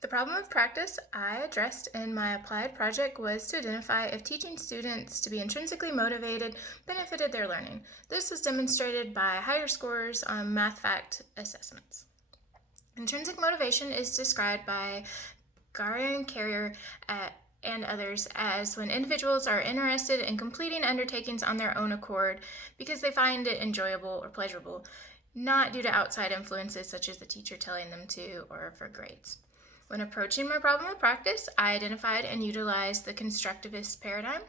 The problem of practice I addressed in my applied project was to identify if teaching students to be intrinsically motivated benefited their learning. This was demonstrated by higher scores on math fact assessments. Intrinsic motivation is described by Garner and Carrier and others as when individuals are interested in completing undertakings on their own accord because they find it enjoyable or pleasurable, not due to outside influences such as the teacher telling them to or for grades. When approaching my problem of practice, I identified and utilized the constructivist paradigm.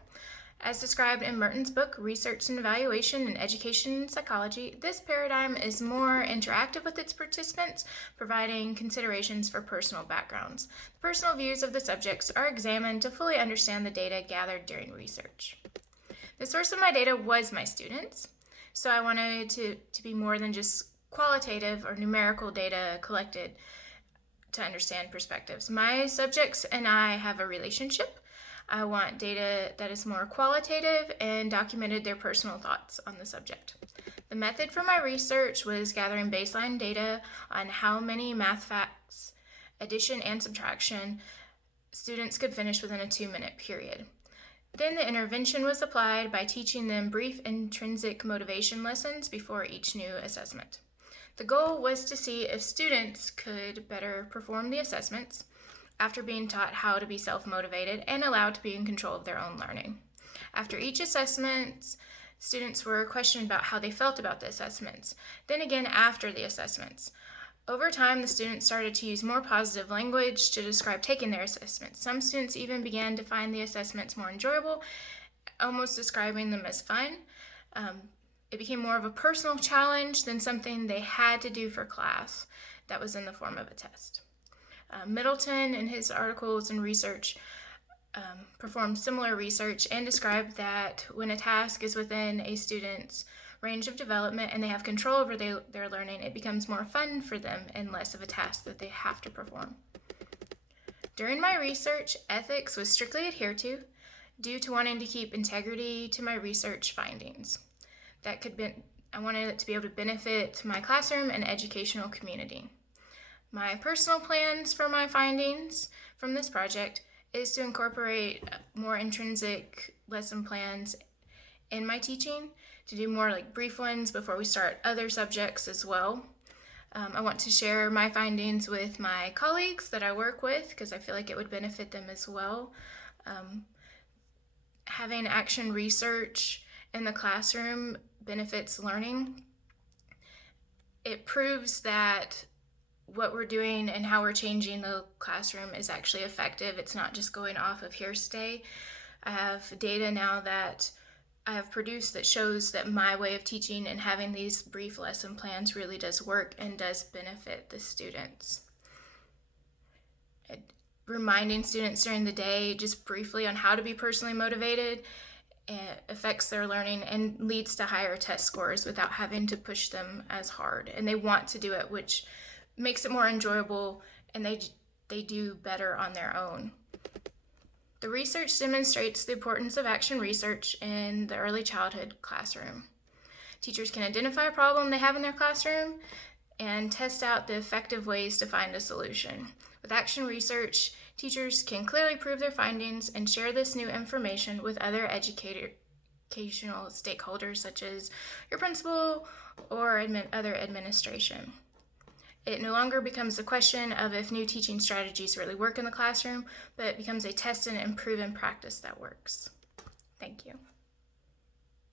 As described in Merton's book, Research and Evaluation in Education and Psychology, this paradigm is more interactive with its participants, providing considerations for personal backgrounds. The personal views of the subjects are examined to fully understand the data gathered during research. The source of my data was my students, so I wanted to be more than just qualitative or numerical data collected to understand perspectives. My subjects and I have a relationship. I want data that is more qualitative and documented their personal thoughts on the subject. The method for my research was gathering baseline data on how many math facts, addition and subtraction, students could finish within a 2-minute period. Then the intervention was applied by teaching them brief intrinsic motivation lessons before each new assessment. The goal was to see if students could better perform the assessments after being taught how to be self-motivated and allowed to be in control of their own learning. After each assessment, students were questioned about how they felt about the assessments. Then again, after the assessments. Over time, the students started to use more positive language to describe taking their assessments. Some students even began to find the assessments more enjoyable, almost describing them as fun. It became more of a personal challenge than something they had to do for class that was in the form of a test. Middleton, in his articles and research, performed similar research and described that when a task is within a student's range of development and they have control over their learning, it becomes more fun for them and less of a task that they have to perform. During my research, ethics was strictly adhered to due to wanting to keep integrity to my research findings. I wanted it to be able to benefit my classroom and educational community. My personal plans for my findings from this project is to incorporate more intrinsic lesson plans in my teaching, to do more like brief ones before we start other subjects as well. I want to share my findings with my colleagues that I work with because I feel like it would benefit them as well. Having action research in the classroom benefits learning. It proves that what we're doing and how we're changing the classroom is actually effective. It's not just going off of hearsay. I have data now that I have produced that shows that my way of teaching and having these brief lesson plans really does work and does benefit the students. Reminding students during the day just briefly on how to be personally motivated affects their learning and leads to higher test scores without having to push them as hard. And they want to do it, which makes it more enjoyable, and they do better on their own. The research demonstrates the importance of action research in the early childhood classroom. Teachers can identify a problem they have in their classroom and test out the effective ways to find a solution. With action research, teachers can clearly prove their findings and share this new information with other educational stakeholders such as your principal or other administration. It no longer becomes a question of if new teaching strategies really work in the classroom, but it becomes a tested and proven practice that works. Thank you.